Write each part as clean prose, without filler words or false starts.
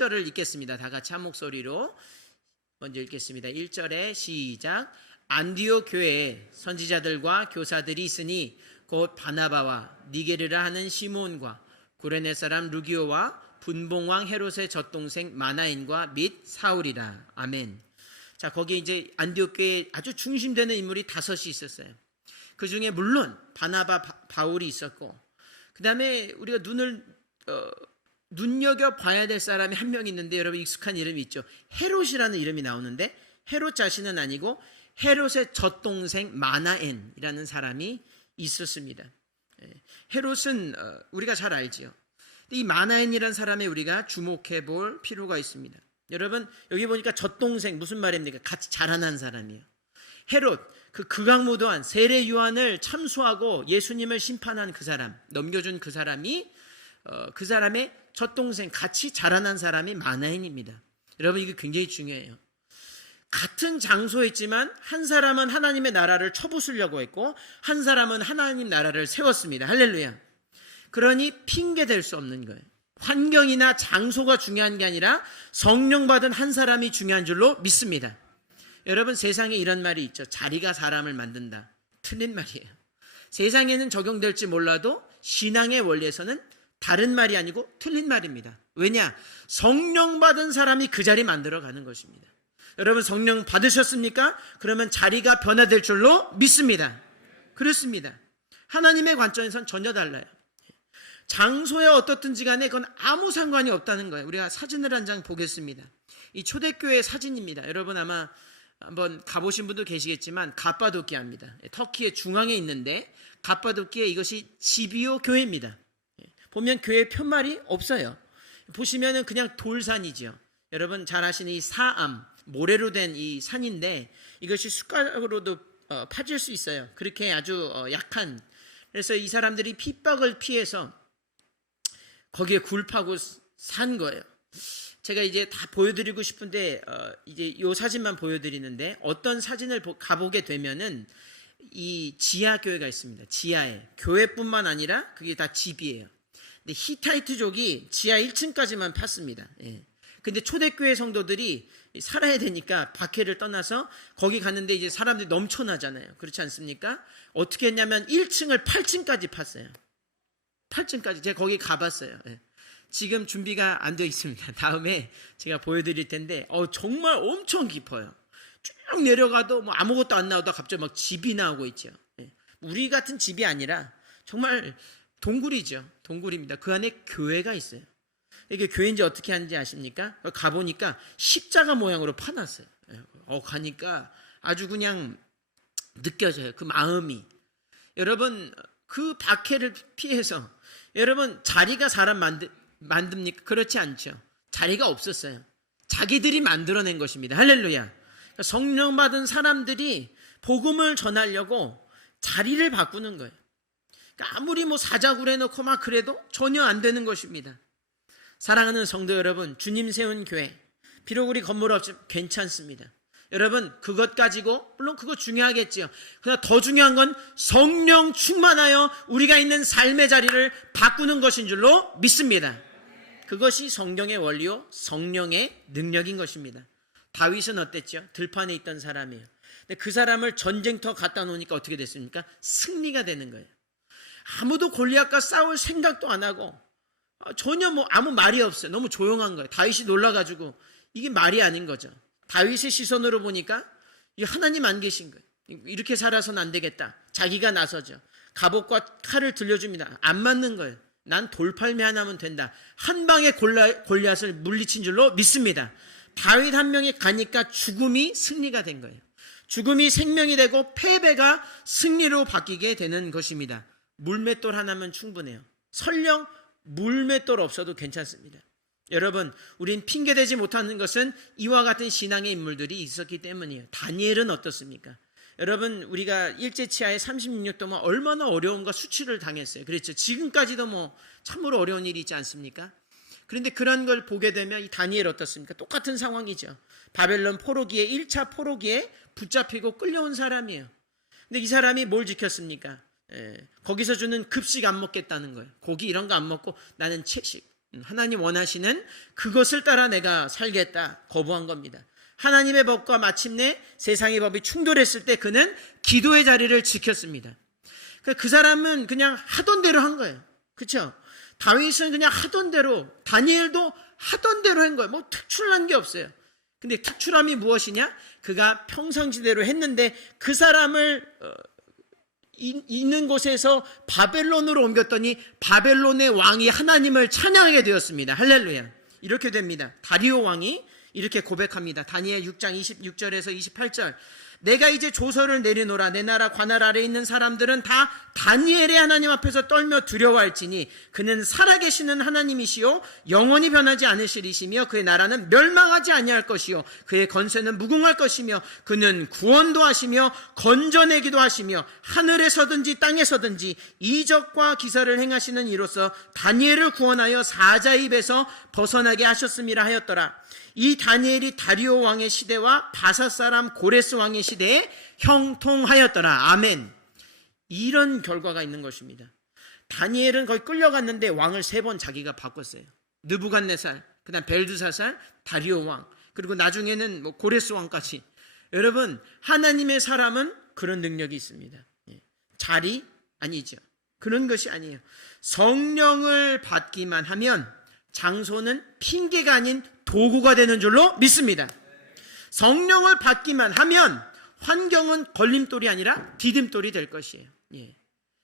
1절을 읽겠습니다. 다 같이 한 목소리로 먼저 읽겠습니다. 1절에 시작. 안디옥 교회에 선지자들과 교사들이 있으니 곧 바나바와 니게르라 하는 시몬과 구레네 사람 루기오와 분봉왕 헤롯의 젖동생 마나인과 및 사울이라. 아멘. 자, 거기에 이제 안디옥 교회에 아주 중심되는 인물이 5이 있었어요. 그 중에 물론 바나바, 바울이 있었고, 그 다음에 우리가 눈여겨봐야 될 사람이 한 명 있는데, 여러분 익숙한 이름이 있죠. 헤롯이라는 이름이 나오는데, 헤롯 자신은 아니고 헤롯의 젖동생 마나엔이라는 사람이 있었습니다. 헤롯은 우리가 잘 알지요. 이 마나엔이라는 사람에 우리가 주목해 볼 필요가 있습니다. 여러분 여기 보니까 젖동생 무슨 말입니까? 같이 자라난 사람이에요. 헤롯, 그 극악무도한 세례 요한을 참수하고 예수님을 심판한 그 사람, 넘겨준 그 사람이 그 사람의 젖동생, 같이 자라난 사람이 마나엔입니다. 여러분 이게 굉장히 중요해요. 같은 장소에 있지만 한 사람은 하나님의 나라를 쳐부수려고 했고 한 사람은 하나님 나라를 세웠습니다. 할렐루야. 그러니 핑계 댈 수 없는 거예요. 환경이나 장소가 중요한 게 아니라 성령 받은 한 사람이 중요한 줄로 믿습니다. 여러분 세상에 이런 말이 있죠. 자리가 사람을 만든다. 틀린 말이에요. 세상에는 적용될지 몰라도 신앙의 원리에서는 다른 말이 아니고 틀린 말입니다. 왜냐? 성령 받은 사람이 그 자리 만들어가는 것입니다. 여러분 성령 받으셨습니까? 그러면 자리가 변화될 줄로 믿습니다. 그렇습니다. 하나님의 관점에서는 전혀 달라요. 장소에 어떻든지 간에 그건 아무 상관이 없다는 거예요. 우리가 사진을 한 장 보겠습니다. 이 초대교회 사진입니다. 여러분 아마 한번 가보신 분도 계시겠지만 가빠도키아입니다. 터키의 중앙에 있는데 가빠도키아 이것이 지비오 교회입니다. 보면 교회 편말이 없어요. 보시면은 그냥 돌산이죠. 여러분 잘 아시는 이 사암, 모래로 된 이 산인데 이것이 숟가락으로도 파질 수 있어요. 그렇게 아주 약한. 그래서 이 사람들이 핍박을 피해서 거기에 굴 파고 산 거예요. 제가 이제 다 보여드리고 싶은데 이제 이 사진만 보여드리는데 어떤 사진을 가보게 되면은 이 지하 교회가 있습니다. 지하에 교회뿐만 아니라 그게 다 집이에요. 근데 히타이트족이 지하 1층까지만 팠습니다. 예. 근데 초대교회 성도들이 살아야 되니까 박해를 떠나서 거기 갔는데 이제 사람들이 넘쳐나잖아요. 그렇지 않습니까? 어떻게 했냐면 1층을 8층까지 팠어요. 8층까지. 제가 거기 가봤어요. 예. 지금 준비가 안 되어 있습니다. 다음에 제가 보여드릴 텐데 정말 엄청 깊어요. 쭉 내려가도 뭐 아무것도 안 나오다 갑자기 막 집이 나오고 있죠. 예. 우리 같은 집이 아니라 정말 동굴이죠. 동굴입니다. 그 안에 교회가 있어요. 이게 교회인지 어떻게 하는지 아십니까? 가보니까 십자가 모양으로 파놨어요. 가니까 아주 그냥 느껴져요. 그 마음이. 여러분 그 박해를 피해서 여러분 자리가 사람 만듭니까? 그렇지 않죠. 자리가 없었어요. 자기들이 만들어낸 것입니다. 할렐루야. 성령 받은 사람들이 복음을 전하려고 자리를 바꾸는 거예요. 그러니까 아무리 뭐 사자굴 해놓고 막 그래도 전혀 안 되는 것입니다. 사랑하는 성도 여러분, 주님 세운 교회, 비록 우리 건물 없지만 괜찮습니다. 여러분 그것 가지고 물론 그거 중요하겠지요. 그러나 더 중요한 건 성령 충만하여 우리가 있는 삶의 자리를 바꾸는 것인 줄로 믿습니다. 그것이 성경의 원리요 성령의 능력인 것입니다. 다윗은 어땠죠? 들판에 있던 사람이에요. 근데 그 사람을 전쟁터 갖다 놓으니까 어떻게 됐습니까? 승리가 되는 거예요. 아무도 골리앗과 싸울 생각도 안 하고 전혀 뭐 아무 말이 없어요. 너무 조용한 거예요. 다윗이 놀라가지고 이게 말이 아닌 거죠. 다윗의 시선으로 보니까 이 하나님 안 계신 거예요. 이렇게 살아서는 안 되겠다. 자기가 나서죠. 갑옷과 칼을 들려줍니다. 안 맞는 거예요. 난 돌팔매 하나면 된다. 한 방에 골리앗을 물리친 줄로 믿습니다. 다윗 한 명이 가니까 죽음이 승리가 된 거예요. 죽음이 생명이 되고 패배가 승리로 바뀌게 되는 것입니다. 물맷돌 하나면 충분해요. 설령 물맷돌 없어도 괜찮습니다. 여러분 우린 핑계대지 못하는 것은 이와 같은 신앙의 인물들이 있었기 때문이에요. 다니엘은 어떻습니까? 여러분 우리가 일제치하에 36년 동안 얼마나 어려움과 수치를 당했어요. 그렇죠. 지금까지도 뭐 참으로 어려운 일이 있지 않습니까? 그런데 그런 걸 보게 되면 이 다니엘 어떻습니까? 똑같은 상황이죠. 바벨론 포로기에 1차 포로기에 붙잡히고 끌려온 사람이에요. 근데 이 사람이 뭘 지켰습니까? 거기서 주는 급식 안 먹겠다는 거예요. 고기 이런 거 안 먹고 나는 채식. 하나님 원하시는 그것을 따라 내가 살겠다 거부한 겁니다. 하나님의 법과 마침내 세상의 법이 충돌했을 때 그는 기도의 자리를 지켰습니다. 그 사람은 그냥 하던 대로 한 거예요. 그렇죠? 다윗은 그냥 하던 대로, 다니엘도 하던 대로 한 거예요. 뭐 특출난 게 없어요. 근데 특출함이 무엇이냐? 그가 평상시대로 했는데 그 사람을 있는 곳에서 바벨론으로 옮겼더니 바벨론의 왕이 하나님을 찬양하게 되었습니다. 할렐루야. 이렇게 됩니다. 다리오 왕이 이렇게 고백합니다. 다니엘 6장 26절에서 28절. 내가 이제 조서를 내리노라. 내 나라 관할 아래에 있는 사람들은 다 다니엘의 하나님 앞에서 떨며 두려워할지니 그는 살아계시는 하나님이시요 영원히 변하지 않으시리시며 그의 나라는 멸망하지 아니할 것이요 그의 건세는 무궁할 것이며 그는 구원도 하시며 건져내기도 하시며 하늘에서든지 땅에서든지 이적과 기사를 행하시는 이로써 다니엘을 구원하여 사자의 입에서 벗어나게 하셨음이라 하였더라. 이 다니엘이 다리오 왕의 시대와 바사 사람 고레스 왕의 시대에 형통하였더라. 아멘. 이런 결과가 있는 것입니다. 다니엘은 거의 끌려갔는데 왕을 3번 자기가 바꿨어요. 느부갓네살, 그다음 벨드사살, 다리오 왕, 그리고 나중에는 뭐 고레스 왕까지. 여러분, 하나님의 사람은 그런 능력이 있습니다. 자리 아니죠. 그런 것이 아니에요. 성령을 받기만 하면 장소는 핑계가 아닌 도구가 되는 줄로 믿습니다. 성령을 받기만 하면 환경은 걸림돌이 아니라 디딤돌이 될 것이에요. 예.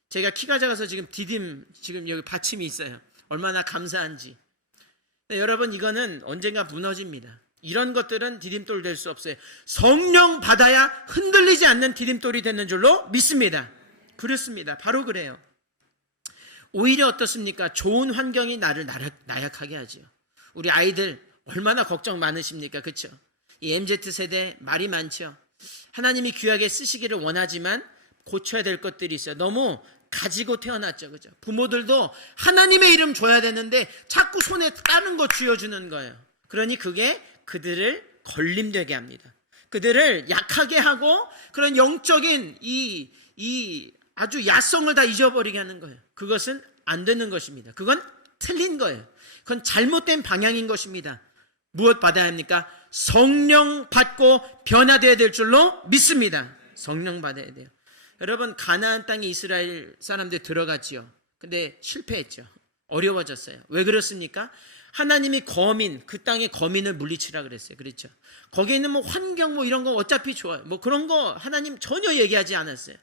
제가 키가 작아서 지금 지금 여기 받침이 있어요. 얼마나 감사한지. 여러분, 이거는 언젠가 무너집니다. 이런 것들은 디딤돌 될 수 없어요. 성령 받아야 흔들리지 않는 디딤돌이 되는 줄로 믿습니다. 그렇습니다. 바로 그래요. 오히려 어떻습니까? 좋은 환경이 나를 나약하게 하죠. 우리 아이들 얼마나 걱정 많으십니까? 그렇죠? 이 MZ세대 말이 많죠. 하나님이 귀하게 쓰시기를 원하지만 고쳐야 될 것들이 있어요. 너무 가지고 태어났죠. 그죠? 부모들도 하나님의 이름 줘야 되는데 자꾸 손에 다른 거 쥐어주는 거예요. 그러니 그게 그들을 걸림되게 합니다. 그들을 약하게 하고 그런 영적인 이 아주 야성을 다 잊어버리게 하는 거예요. 그것은 안 되는 것입니다. 그건 틀린 거예요. 그건 잘못된 방향인 것입니다. 무엇 받아야 합니까? 성령 받고 변화되어야 될 줄로 믿습니다. 성령 받아야 돼요. 여러분, 가나안 땅에 이스라엘 사람들이 들어갔지요. 근데 실패했죠. 어려워졌어요. 왜 그렇습니까? 하나님이 그 땅의 거민을 물리치라 그랬어요. 그렇죠? 거기에 있는 뭐 환경 뭐 이런 거 어차피 좋아요. 뭐 그런 거 하나님 전혀 얘기하지 않았어요.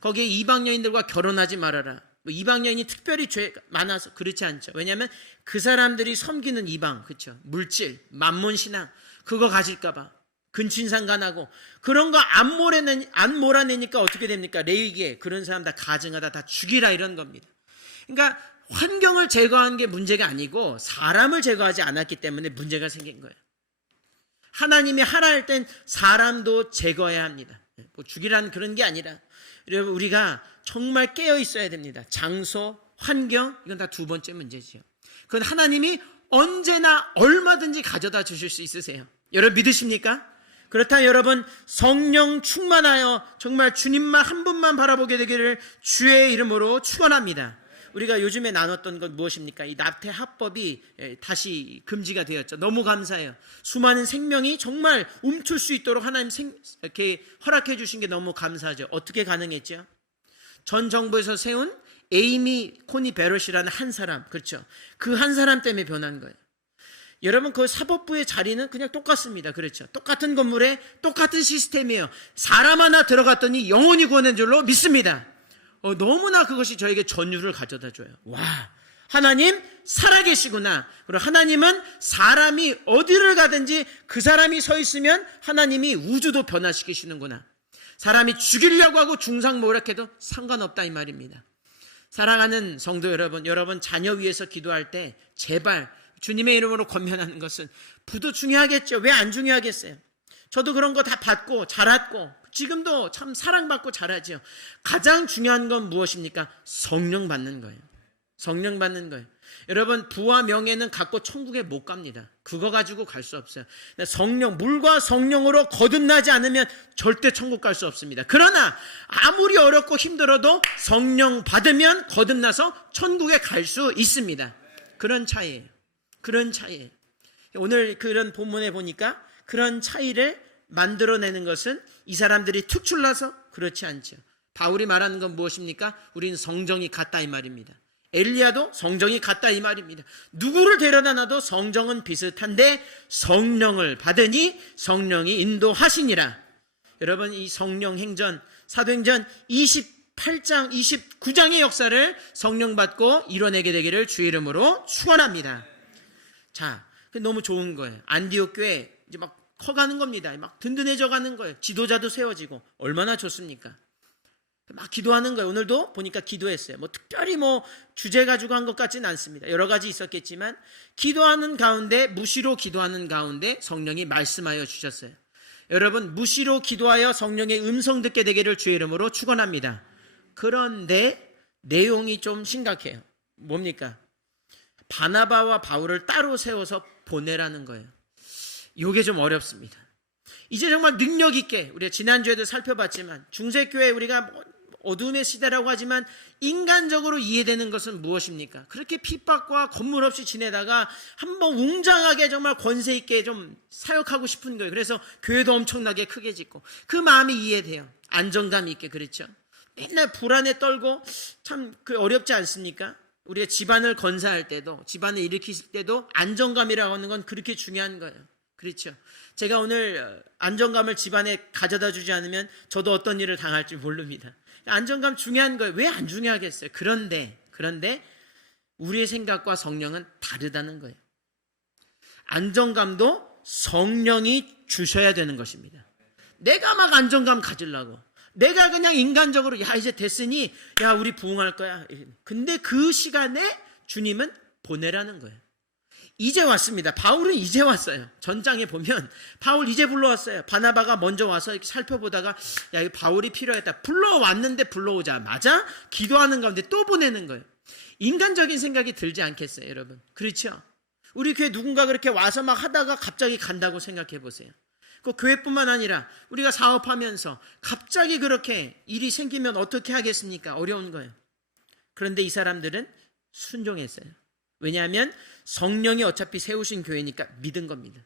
거기에 이방 여인들과 결혼하지 말아라. 뭐 이방 여인이 특별히 죄 많아서 그렇지 않죠. 왜냐하면 그 사람들이 섬기는 이방, 그렇죠? 물질, 만몬 신앙 그거 가질까봐 근친상간하고 그런 거 안 몰아내니까 어떻게 됩니까? 레위기에 그런 사람 다 가증하다 다 죽이라 이런 겁니다. 그러니까 환경을 제거한 게 문제가 아니고 사람을 제거하지 않았기 때문에 문제가 생긴 거예요. 하나님이 하라 할 땐 사람도 제거해야 합니다. 뭐 죽이라는 그런 게 아니라 여러분, 우리가 정말 깨어 있어야 됩니다. 장소, 환경, 이건 다 2번째 문제죠. 그건 하나님이 언제나 얼마든지 가져다 주실 수 있으세요. 여러분 믿으십니까? 그렇다면 여러분 성령 충만하여 정말 주님만 한 분만 바라보게 되기를 주의 이름으로 축원합니다. 우리가 요즘에 나눴던 건 무엇입니까? 이 납태 합법이 다시 금지가 되었죠. 너무 감사해요. 수많은 생명이 정말 움틀 수 있도록 하나님 이렇게 허락해 주신 게 너무 감사하죠. 어떻게 가능했죠? 전 정부에서 세운 에이미 코니 베럿이라는 한 사람, 그렇죠? 그 한 사람 때문에 변한 거예요. 여러분, 그 사법부의 자리는 그냥 똑같습니다. 그렇죠? 똑같은 건물에 똑같은 시스템이에요. 사람 하나 들어갔더니 영원히 구원한 줄로 믿습니다. 너무나 그것이 저에게 전율을 가져다 줘요. 와, 하나님 살아계시구나. 그리고 하나님은 사람이 어디를 가든지 그 사람이 서 있으면 하나님이 우주도 변화시키시는구나. 사람이 죽이려고 하고 중상모략해도 상관없다 이 말입니다. 사랑하는 성도 여러분 자녀 위해서 기도할 때 제발 주님의 이름으로 권면하는 것은 부도 중요하겠죠. 왜 안 중요하겠어요? 저도 그런 거 다 받고 자랐고 지금도 참 사랑받고 자라죠. 가장 중요한 건 무엇입니까? 성령 받는 거예요. 성령 받는 거예요. 여러분, 부와 명예는 갖고 천국에 못 갑니다. 그거 가지고 갈 수 없어요. 성령, 물과 성령으로 거듭나지 않으면 절대 천국 갈 수 없습니다. 그러나 아무리 어렵고 힘들어도 성령 받으면 거듭나서 천국에 갈 수 있습니다. 그런 차이예요. 그런 차이예요. 오늘 그런 본문에 보니까 그런 차이를 만들어내는 것은 이 사람들이 특출나서 그렇지 않죠. 바울이 말하는 건 무엇입니까? 우리는 성정이 같다 이 말입니다. 엘리야도 성정이 같다 이 말입니다. 누구를 데려다 놔도 성정은 비슷한데 성령을 받으니 성령이 인도하시니라. 여러분, 이 성령 행전, 사도행전 28장, 29장의 역사를 성령 받고 이뤄내게 되기를 주의 이름으로 축원합니다. 자, 너무 좋은 거예요. 안디옥 교회 이제 막 커가는 겁니다. 막 든든해져 가는 거예요. 지도자도 세워지고 얼마나 좋습니까? 막 기도하는 거예요. 오늘도 보니까 기도했어요. 특별히 주제 가지고 한 것 같지는 않습니다. 여러 가지 있었겠지만 기도하는 가운데, 무시로 기도하는 가운데 성령이 말씀하여 주셨어요. 여러분, 무시로 기도하여 성령의 음성 듣게 되기를 주의 이름으로 축원합니다. 그런데 내용이 좀 심각해요. 뭡니까? 바나바와 바울을 따로 세워서 보내라는 거예요. 이게 좀 어렵습니다. 이제 정말 능력 있게, 우리가 지난주에도 살펴봤지만 중세교회, 우리가 어둠의 시대라고 하지만 인간적으로 이해되는 것은 무엇입니까? 그렇게 핍박과 건물 없이 지내다가 한번 웅장하게 정말 권세 있게 좀 사역하고 싶은 거예요. 그래서 교회도 엄청나게 크게 짓고, 그 마음이 이해돼요. 안정감 있게. 그렇죠? 맨날 불안에 떨고 참 어렵지 않습니까? 우리가 집안을 건사할 때도, 집안을 일으킬 때도 안정감이라고 하는 건 그렇게 중요한 거예요. 그렇죠? 제가 오늘 안정감을 집안에 가져다 주지 않으면 저도 어떤 일을 당할지 모릅니다. 안정감 중요한 거예요. 왜 안 중요하겠어요? 그런데 우리의 생각과 성령은 다르다는 거예요. 안정감도 성령이 주셔야 되는 것입니다. 내가 막 안정감 가지려고, 내가 그냥 인간적으로 이제 됐으니 우리 부흥할 거야. 근데 그 시간에 주님은 보내라는 거예요. 이제 왔습니다. 바울은 이제 왔어요. 전장에 보면 바울 이제 불러왔어요. 바나바가 먼저 와서 이렇게 살펴보다가 이 바울이 필요했다. 불러왔는데 불러오자마자 기도하는 가운데 또 보내는 거예요. 인간적인 생각이 들지 않겠어요, 여러분? 그렇죠? 우리 교회 누군가 그렇게 와서 막 하다가 갑자기 간다고 생각해 보세요. 그 교회뿐만 아니라 우리가 사업하면서 갑자기 그렇게 일이 생기면 어떻게 하겠습니까? 어려운 거예요. 그런데 이 사람들은 순종했어요. 왜냐하면 성령이 어차피 세우신 교회니까 믿은 겁니다.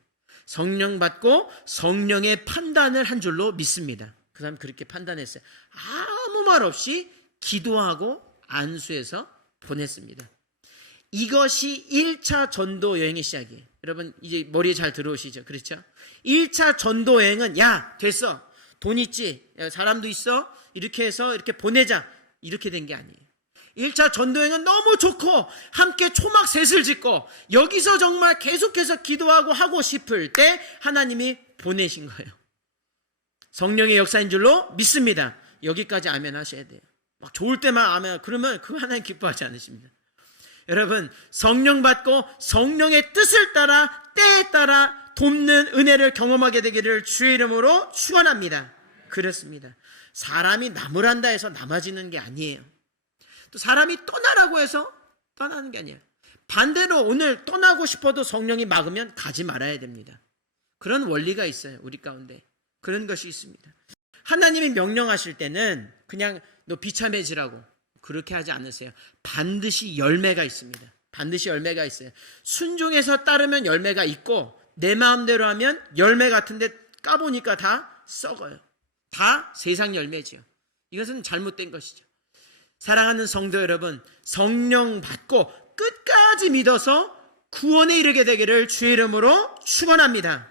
성령 받고 성령의 판단을 한 줄로 믿습니다. 그 사람 그렇게 판단했어요. 아무 말 없이 기도하고 안수해서 보냈습니다. 이것이 1차 전도 여행의 시작이에요. 여러분, 이제 머리에 잘 들어오시죠? 그렇죠? 1차 전도 여행은 됐어. 돈 있지? 사람도 있어? 이렇게 해서 이렇게 보내자. 이렇게 된 게 아니에요. 1차 전도여행은 너무 좋고 함께 초막 셋을 짓고 여기서 정말 계속해서 기도하고 하고 싶을 때 하나님이 보내신 거예요. 성령의 역사인 줄로 믿습니다. 여기까지 아멘 하셔야 돼요. 막 좋을 때만 아멘, 그러면 그 하나님 기뻐하지 않으십니다. 여러분, 성령 받고 성령의 뜻을 따라 때에 따라 돕는 은혜를 경험하게 되기를 주의 이름으로 축원합니다. 그렇습니다. 사람이 나무란다 해서 남아지는 게 아니에요. 또 사람이 떠나라고 해서 떠나는 게 아니에요. 반대로 오늘 떠나고 싶어도 성령이 막으면 가지 말아야 됩니다. 그런 원리가 있어요. 우리 가운데 그런 것이 있습니다. 하나님이 명령하실 때는 그냥 너 비참해지라고 그렇게 하지 않으세요. 반드시 열매가 있습니다. 반드시 열매가 있어요. 순종해서 따르면 열매가 있고 내 마음대로 하면 열매 같은데 까보니까 다 썩어요. 다 세상 열매지요. 이것은 잘못된 것이죠. 사랑하는 성도 여러분, 성령 받고 끝까지 믿어서 구원에 이르게 되기를 주의 이름으로 축원합니다.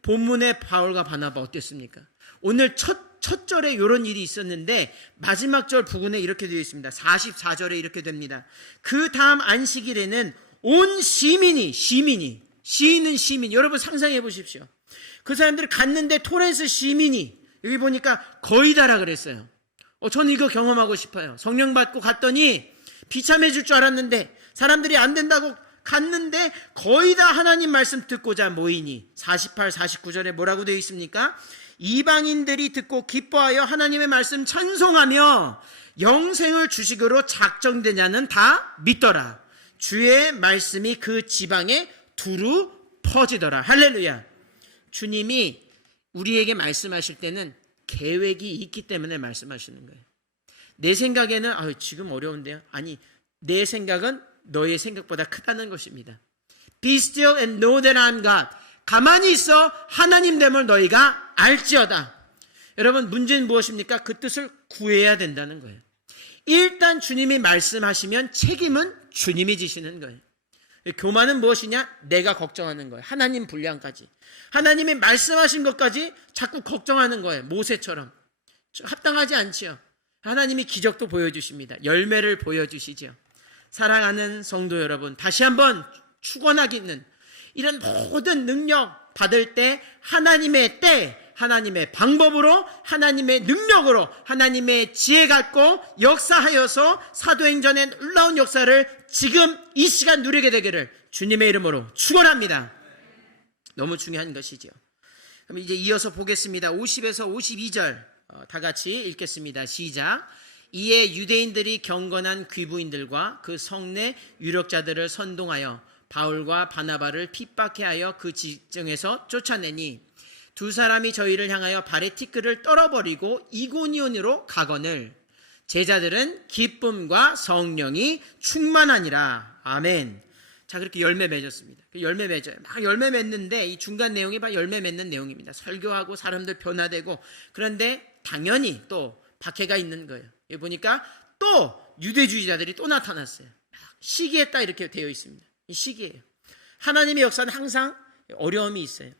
본문의 바울과 바나바 어땠습니까? 오늘 첫 절에 이런 일이 있었는데 마지막 절 부분에 이렇게 되어 있습니다. 44절에 이렇게 됩니다. 그 다음 안식일에는 온 시민은 시민, 여러분 상상해 보십시오. 그 사람들이 갔는데 토렌스 시민이, 여기 보니까 거의 다라 그랬어요. 저는 이거 경험하고 싶어요. 성령 받고 갔더니 비참해질 줄 알았는데 사람들이 안 된다고 갔는데 거의 다 하나님 말씀 듣고자 모이니 48, 49절에 뭐라고 되어 있습니까? 이방인들이 듣고 기뻐하여 하나님의 말씀 찬송하며 영생을 주식으로 작정된 자는 다 믿더라. 주의 말씀이 그 지방에 두루 퍼지더라. 할렐루야. 주님이 우리에게 말씀하실 때는 계획이 있기 때문에 말씀하시는 거예요. 내 생각에는 지금 어려운데요. 아니, 내 생각은 너의 생각보다 크다는 것입니다. Be still and know that I'm God. 가만히 있어 하나님 됨을 너희가 알지어다. 여러분 문제는 무엇입니까? 그 뜻을 구해야 된다는 거예요. 일단 주님이 말씀하시면 책임은 주님이 지시는 거예요. 교만은 무엇이냐? 내가 걱정하는 거예요. 하나님 분량까지. 하나님이 말씀하신 것까지 자꾸 걱정하는 거예요. 모세처럼. 합당하지 않지요. 하나님이 기적도 보여주십니다. 열매를 보여주시죠. 사랑하는 성도 여러분, 다시 한번 축원하기는 이런 모든 능력 받을 때 하나님의 때, 하나님의 방법으로, 하나님의 능력으로, 하나님의 지혜 갖고 역사하여서 사도행전의 놀라운 역사를 지금 이 시간 누리게 되기를 주님의 이름으로 축원합니다. 너무 중요한 것이죠. 그럼 이제 이어서 보겠습니다. 50에서 52절 다 같이 읽겠습니다. 시작. 이에 유대인들이 경건한 귀부인들과 그 성내 유력자들을 선동하여 바울과 바나바를 핍박해 하여 그 지정에서 쫓아내니 두 사람이 저희를 향하여 발에 티끌을 떨어버리고 이고니온으로 가거늘 제자들은 기쁨과 성령이 충만하니라. 아멘. 자, 그렇게 열매 맺었습니다. 열매 맺어요. 막 열매 맺는데 이 중간 내용이 막 열매 맺는 내용입니다. 설교하고 사람들 변화되고. 그런데 당연히 또 박해가 있는 거예요. 여기 보니까 또 유대주의자들이 또 나타났어요. 시기했다 이렇게 되어 있습니다. 이 시기예요. 하나님의 역사는 항상 어려움이 있어요.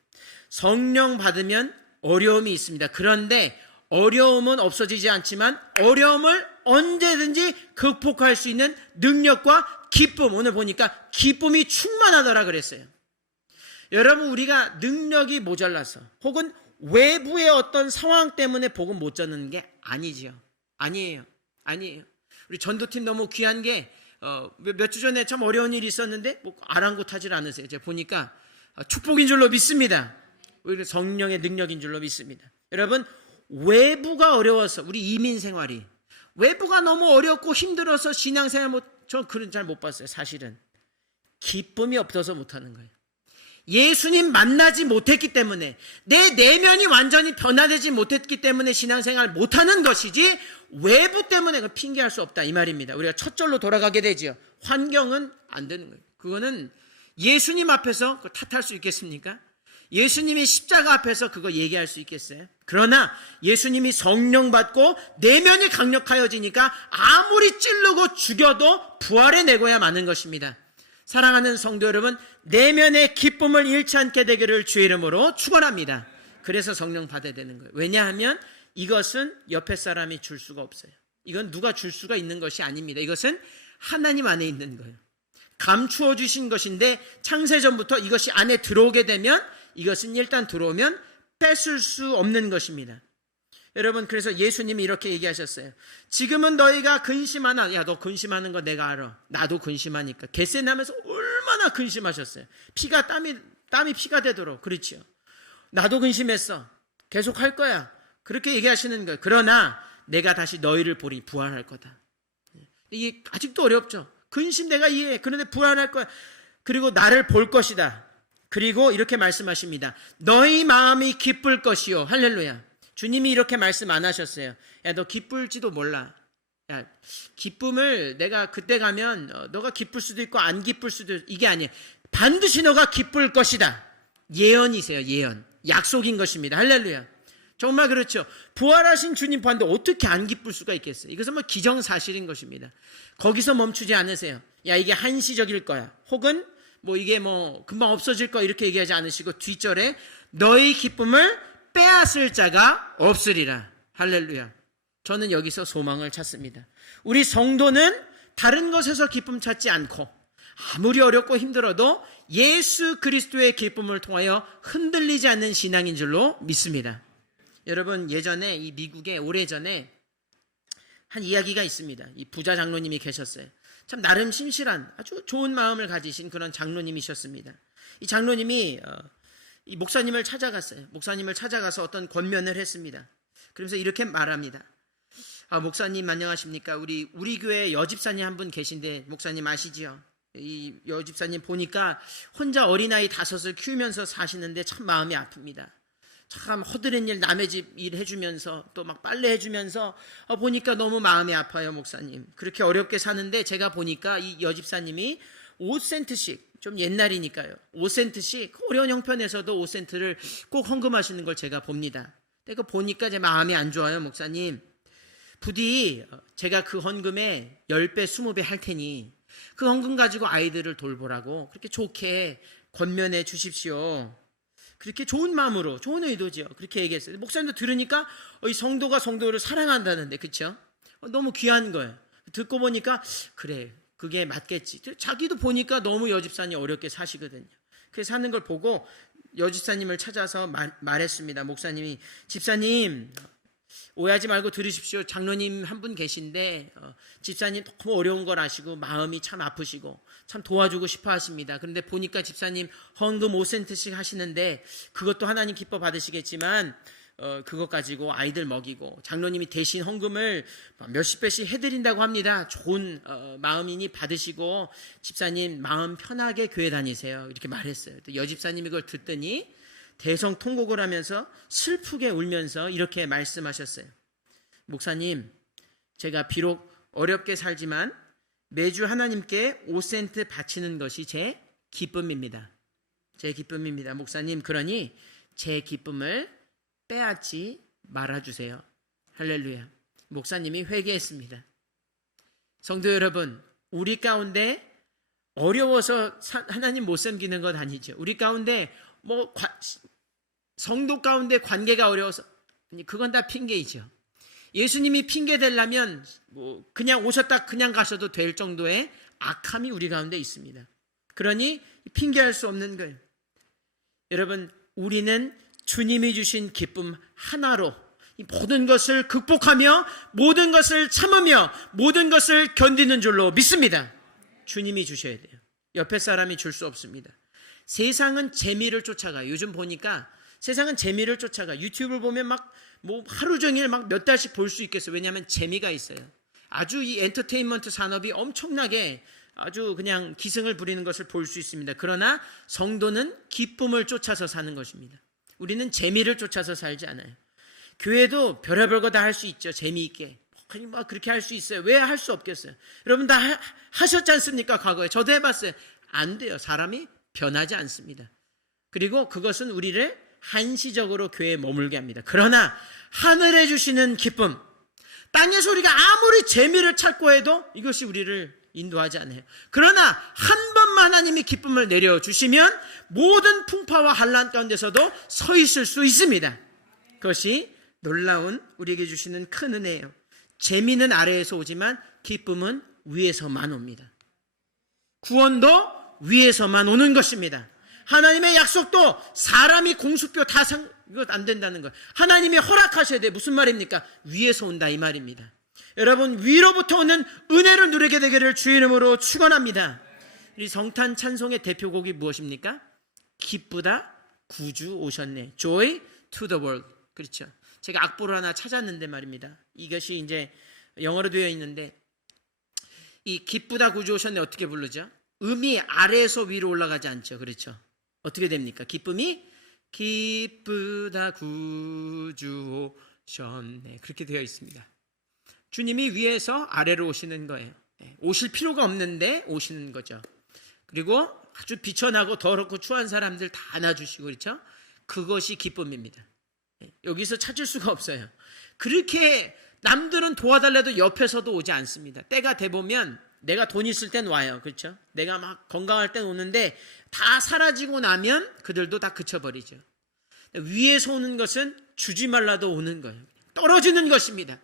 성령 받으면 어려움이 있습니다. 그런데 어려움은 없어지지 않지만 어려움을 언제든지 극복할 수 있는 능력과 기쁨, 오늘 보니까 기쁨이 충만하더라 그랬어요. 여러분, 우리가 능력이 모자라서 혹은 외부의 어떤 상황 때문에 복음 못 전하는 게 아니지요. 아니에요. 우리 전도팀 너무 귀한 게 몇 주 전에 참 어려운 일이 있었는데 뭐 아랑곳하지 않으세요. 제가 보니까 축복인 줄로 믿습니다. 오히려 성령의 능력인 줄로 믿습니다. 여러분, 외부가 어려워서 우리 이민 생활이 외부가 너무 어렵고 힘들어서 신앙생활 저 그런 잘 못 봤어요. 사실은 기쁨이 없어서 못하는 거예요. 예수님 만나지 못했기 때문에 내 내면이 완전히 변화되지 못했기 때문에 신앙생활 못하는 것이지 외부 때문에 핑계할 수 없다 이 말입니다. 우리가 첫 절로 돌아가게 되지요. 환경은 안 되는 거예요. 그거는 예수님 앞에서 탓할 수 있겠습니까? 예수님이 십자가 앞에서 그거 얘기할 수 있겠어요? 그러나 예수님이 성령 받고 내면이 강력하여지니까 아무리 찌르고 죽여도 부활해 내고야 마는 것입니다. 사랑하는 성도 여러분, 내면의 기쁨을 잃지 않게 되기를 주의 이름으로 축원합니다. 그래서 성령 받아야 되는 거예요. 왜냐하면 이것은 옆에 사람이 줄 수가 없어요. 이건 누가 줄 수가 있는 것이 아닙니다. 이것은 하나님 안에 있는 거예요. 감추어 주신 것인데 창세전부터 이것이 안에 들어오게 되면 이것은 일단 들어오면 뺏을 수 없는 것입니다. 여러분, 그래서 예수님이 이렇게 얘기하셨어요. 지금은 너희가 근심하나, 야, 너 근심하는 거 내가 알아. 나도 근심하니까. 겟세마네에서 얼마나 근심하셨어요. 피가 땀이 피가 되도록. 그렇지요. 나도 근심했어. 계속 할 거야. 그렇게 얘기하시는 거예요. 그러나 내가 다시 너희를 보리 부활할 거다. 이게 아직도 어렵죠. 근심 내가 이해해. 그런데 부활할 거야. 그리고 나를 볼 것이다. 그리고 이렇게 말씀하십니다. 너희 마음이 기쁠 것이요. 할렐루야. 주님이 이렇게 말씀 안 하셨어요. 야, 너 기쁠지도 몰라. 야, 기쁨을 내가 그때 가면 너가 기쁠 수도 있고 안 기쁠 수도 있고 이게 아니에요. 반드시 너가 기쁠 것이다. 예언이세요. 예언. 약속인 것입니다. 할렐루야. 정말 그렇죠. 부활하신 주님 봤는데 어떻게 안 기쁠 수가 있겠어요. 이것은 뭐 기정사실인 것입니다. 거기서 멈추지 않으세요. 야, 이게 한시적일 거야. 혹은 뭐 이게 뭐 금방 없어질 거야. 이렇게 얘기하지 않으시고 뒷절에 너희 기쁨을 빼앗을 자가 없으리라. 할렐루야. 저는 여기서 소망을 찾습니다. 우리 성도는 다른 것에서 기쁨 찾지 않고 아무리 어렵고 힘들어도 예수 그리스도의 기쁨을 통하여 흔들리지 않는 신앙인 줄로 믿습니다. 여러분, 예전에 이 미국에 오래전에 한 이야기가 있습니다. 이 부자 장로님이 계셨어요. 참 나름 신실한 아주 좋은 마음을 가지신 그런 장로님이셨습니다. 이 장로님이 이 목사님을 찾아갔어요. 목사님을 찾아가서 어떤 권면을 했습니다. 그러면서 이렇게 말합니다. 목사님 안녕하십니까? 우리 교회 여집사님 한 분 계신데 목사님 아시지요? 이 여집사님 보니까 혼자 어린아이 5을 키우면서 사시는데 참 마음이 아픕니다. 참 허드렛 일 남의 집 일 해주면서 또 막 빨래 해주면서 보니까 너무 마음이 아파요 목사님. 그렇게 어렵게 사는데 제가 보니까 이 여집사님이 5센트씩 좀 옛날이니까요. 5센트씩 어려운 형편에서도 5센트를 꼭 헌금하시는 걸 제가 봅니다. 그거 보니까 제 마음이 안 좋아요, 목사님. 부디 제가 그 헌금에 10배, 20배 할 테니 그 헌금 가지고 아이들을 돌보라고 그렇게 좋게 권면해 주십시오. 그렇게 좋은 마음으로, 좋은 의도죠. 그렇게 얘기했어요. 목사님도 들으니까 이 성도가 성도를 사랑한다는데, 그렇죠? 너무 귀한 거예요. 듣고 보니까 그래, 그게 맞겠지. 자기도 보니까 너무 여집사님 어렵게 사시거든요. 그래서 사는 걸 보고 여집사님을 찾아서 말했습니다. 목사님이, 집사님 오해하지 말고 들으십시오. 장로님 한 분 계신데 집사님 너무 어려운 걸 아시고 마음이 참 아프시고 참 도와주고 싶어 하십니다. 그런데 보니까 집사님 헌금 5센트씩 하시는데 그것도 하나님 기뻐 받으시겠지만 그것 가지고 아이들 먹이고 장로님이 대신 헌금을 몇십 배씩 해드린다고 합니다. 좋은 마음이니 받으시고 집사님 마음 편하게 교회 다니세요. 이렇게 말했어요. 여집사님이 그걸 듣더니 대성통곡을 하면서 슬프게 울면서 이렇게 말씀하셨어요. 목사님, 제가 비록 어렵게 살지만 매주 하나님께 5센트 바치는 것이 제 기쁨입니다. 제 기쁨입니다. 목사님, 그러니 제 기쁨을 빼앗지 말아주세요. 할렐루야. 목사님이 회개했습니다. 성도 여러분, 우리 가운데 어려워서 하나님 못 섬기는 것 아니죠. 우리 가운데 성도 가운데 관계가 어려워서, 그건 다 핑계이죠. 예수님이 핑계 대려면 그냥 오셨다 그냥 가셔도 될 정도의 악함이 우리 가운데 있습니다. 그러니 핑계할 수 없는 거예요. 여러분, 우리는 주님이 주신 기쁨 하나로 이 모든 것을 극복하며 모든 것을 참으며 모든 것을 견디는 줄로 믿습니다. 주님이 주셔야 돼요. 옆에 사람이 줄 수 없습니다. 세상은 재미를 쫓아가요. 요즘 보니까 세상은 재미를 쫓아가. 유튜브를 보면 하루 종일 몇 달씩 볼 수 있겠어요. 왜냐하면 재미가 있어요. 아주 이 엔터테인먼트 산업이 엄청나게 아주 그냥 기승을 부리는 것을 볼 수 있습니다. 그러나 성도는 기쁨을 쫓아서 사는 것입니다. 우리는 재미를 쫓아서 살지 않아요. 교회도 별의별 거 다 할 수 있죠. 재미있게. 그렇게 할 수 있어요. 왜 할 수 없겠어요? 여러분 다 하셨지 않습니까? 과거에. 저도 해봤어요. 안 돼요. 사람이 변하지 않습니다. 그리고 그것은 우리를 한시적으로 교회에 머물게 합니다. 그러나 하늘에 주시는 기쁨, 땅에서 우리가 아무리 재미를 찾고 해도 이것이 우리를 인도하지 않아요. 그러나 한 번만 하나님이 기쁨을 내려주시면 모든 풍파와 환난 가운데서도 서 있을 수 있습니다. 그것이 놀라운 우리에게 주시는 큰 은혜예요. 재미는 아래에서 오지만 기쁨은 위에서만 옵니다. 구원도 위에서만 오는 것입니다. 하나님의 약속도 사람이 공수표 이거 안 된다는 거예요. 하나님이 허락하셔야 돼. 무슨 말입니까? 위에서 온다 이 말입니다. 여러분, 위로부터 오는 은혜를 누리게 되기를 주의 이름으로 축원합니다. 이 성탄 찬송의 대표곡이 무엇입니까? 기쁘다 구주 오셨네. Joy to the world. 그렇죠. 제가 악보를 하나 찾았는데 말입니다. 이것이 이제 영어로 되어 있는데 이 기쁘다 구주 오셨네 어떻게 부르죠? 음이 아래에서 위로 올라가지 않죠. 그렇죠. 어떻게 됩니까? 기쁨이 기쁘다 구주 오셨네. 그렇게 되어 있습니다. 주님이 위에서 아래로 오시는 거예요. 오실 필요가 없는데 오시는 거죠. 그리고 아주 비천하고 더럽고 추한 사람들 다 안아주시고 그렇죠. 그것이 기쁨입니다. 여기서 찾을 수가 없어요. 그렇게 남들은 도와달래도 옆에서도 오지 않습니다. 때가 돼보면 내가 돈 있을 땐 와요. 그렇죠? 내가 막 건강할 땐 오는데 다 사라지고 나면 그들도 다 그쳐버리죠. 위에서 오는 것은 주지 말라도 오는 거예요. 떨어지는 것입니다.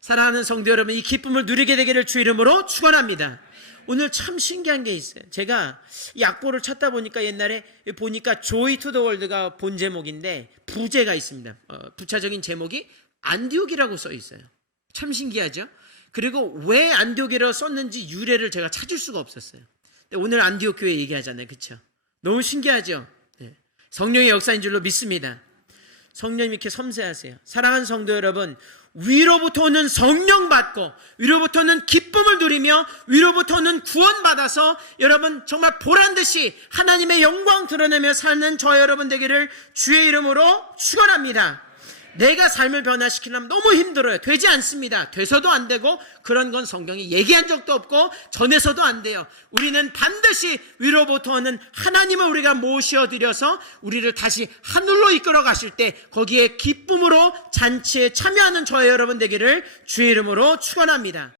사랑하는 성도 여러분, 이 기쁨을 누리게 되기를 주 이름으로 축원합니다. 오늘 참 신기한 게 있어요. 제가 이 악보를 찾다 보니까 옛날에 보니까 Joy to the World가 본 제목인데 부제가 있습니다. 부차적인 제목이 안디옥이라고 써 있어요. 참 신기하죠? 그리고 왜 안디옥이라고 썼는지 유래를 제가 찾을 수가 없었어요. 근데 오늘 안디옥 교회 얘기하잖아요. 그렇죠? 너무 신기하죠? 네. 성령의 역사인 줄로 믿습니다. 성령님 이렇게 섬세하세요. 사랑하는 성도 여러분, 위로부터 오는 성령 받고 위로부터 오는 기쁨을 누리며 위로부터 오는 구원 받아서 여러분 정말 보란듯이 하나님의 영광 드러내며 사는 저 여러분 되기를 주의 이름으로 축원합니다. 내가 삶을 변화시키려면 너무 힘들어요. 되지 않습니다. 돼서도 안 되고 그런 건 성경이 얘기한 적도 없고 전해서도 안 돼요. 우리는 반드시 위로부터 오는 하나님을 우리가 모셔드려서 우리를 다시 하늘로 이끌어 가실 때 거기에 기쁨으로 잔치에 참여하는 저와 여러분 되기를 주의 이름으로 축원합니다.